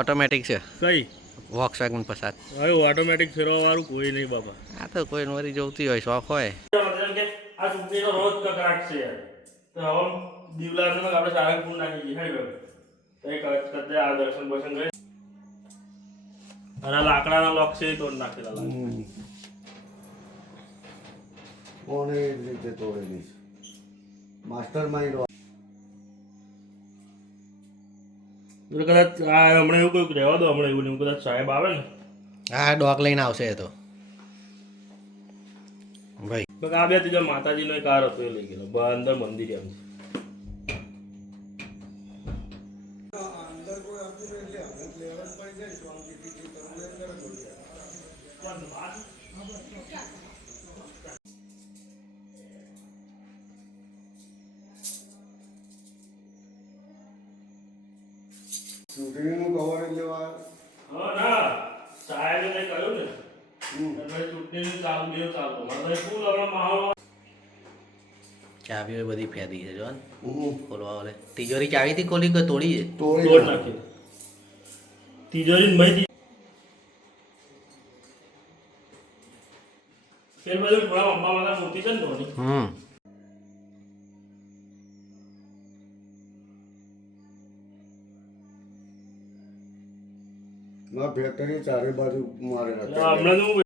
Automatic છે કઈ વોક્સવેગન પસાર. હવે ઓટોમેટિક ફેરવા વાળું કોઈ નહીં બાપા. આ તો કોઈ નોરી જોતી હોય શોખ હોય. આ ચૂંટણીનો રોજ કકડાટ છે યાર. તો હવે દીવલાને આપણે સારંગપુર નાખી દઈએ હાઈ બાબા. તો એક કદે આ દર્શન બર્શન ગયે અને લાકડાના લોક છે એ તોડ નાખેલા લાગે. કોને એ રીતે તોડેલી માસ્ટર માઇન્ડ. કદાચ આ હમણાં એવું કોઈ રહેવા દો હમણાં એવું નહીં કદાચ સાહેબ આવે ને હા ડોગ લઈને આવશે એ તો ભાઈ. આ બે ત્રીજા માતાજીનો એક કાર હતો એ લઈ ગયેલો અંદર મંદિર એમ છે. ચૂંટણીનું કવર લેવા હા ના સાહેબે કંઈ કહ્યું ને ભાઈ ચૂંટણીનું ચાલુ બે ચાલતો મારે ફૂલ હમણાં માહોલ ચાવીઓ બધી ફેદી છે જો ખોલવા વાળે તિજોરી ચાવીથી ખોલી કે તોડી છે તોડ નાખી તિજોરી મહી ફેર બધું થોડા અંબા માતા મૂર્તિ છે ને ધોની ફેક્ટરી ચારે બાજુ મારે હમણાં